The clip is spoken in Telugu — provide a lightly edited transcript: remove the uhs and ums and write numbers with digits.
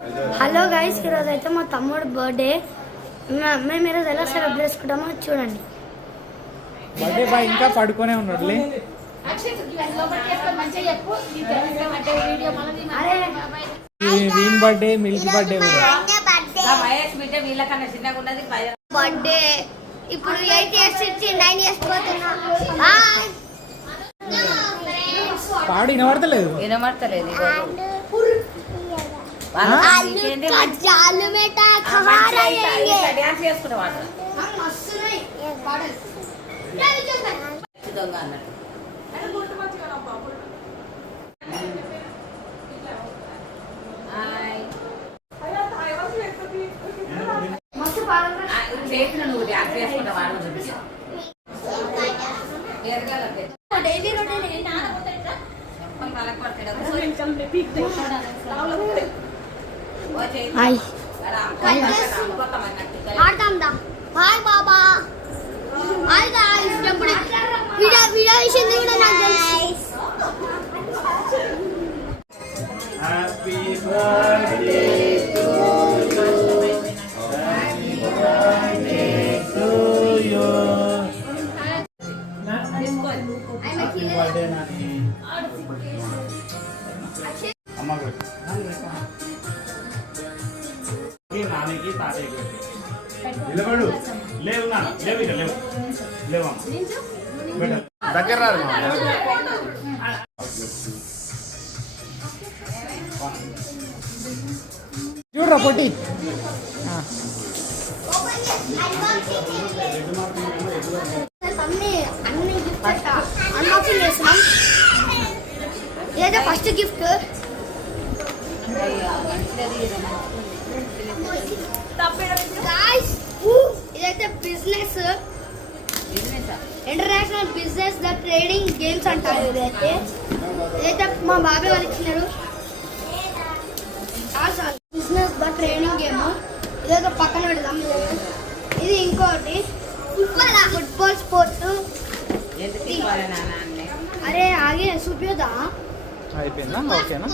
హలో గైస్, ఈరోజు అయితే మా తమ్ముడు బర్త్డే. మేము ఈరోజు ఎలా సెలబ్రేట్ చేసుకుంటామో చూడండి. బర్త్డే బాయ్ ఇంకా పడుకునే ఉన్నాడు. వీన్ బర్త్డే, మిల్క్ బర్త్డే కూడా. బర్త్డే ఇప్పుడు 8 ఇయర్స్ ఇచ్చి 9 ఇయర్స్ పోతున్నా. పాడు వినబడతలేదు. హాయ్ బాబా. Hi guys. వీడియో ఇచ్చింది కూడా నాకు తెలుసు. Happy birthday to you. Happy birthday to you. Happy birthday Nani. అమ్మ నానికి తాతయ్యకి నిలబడు. లేవు నా లేవు ఇక లేవు లేవమ్మా దగ్గర రాదు. చూడరా పొట్టి. అన్బాక్సింగ్ చేస్తున్నాం. ఇదైతే ఫస్ట్ గిఫ్ట్. ఇదైతే business, international business the trading games అంటారు. ఇదైతే మా బాబాయ్ వాళ్ళు ఇచ్చినారు. Business the trading game. ఇదైతే పక్కన పెడదాం. ఇది ఇంకోటి ఫుట్బాల్ స్పోర్ట్. అరే ఆగే చూపిదా అయిపోయిందా? ఓకేనా?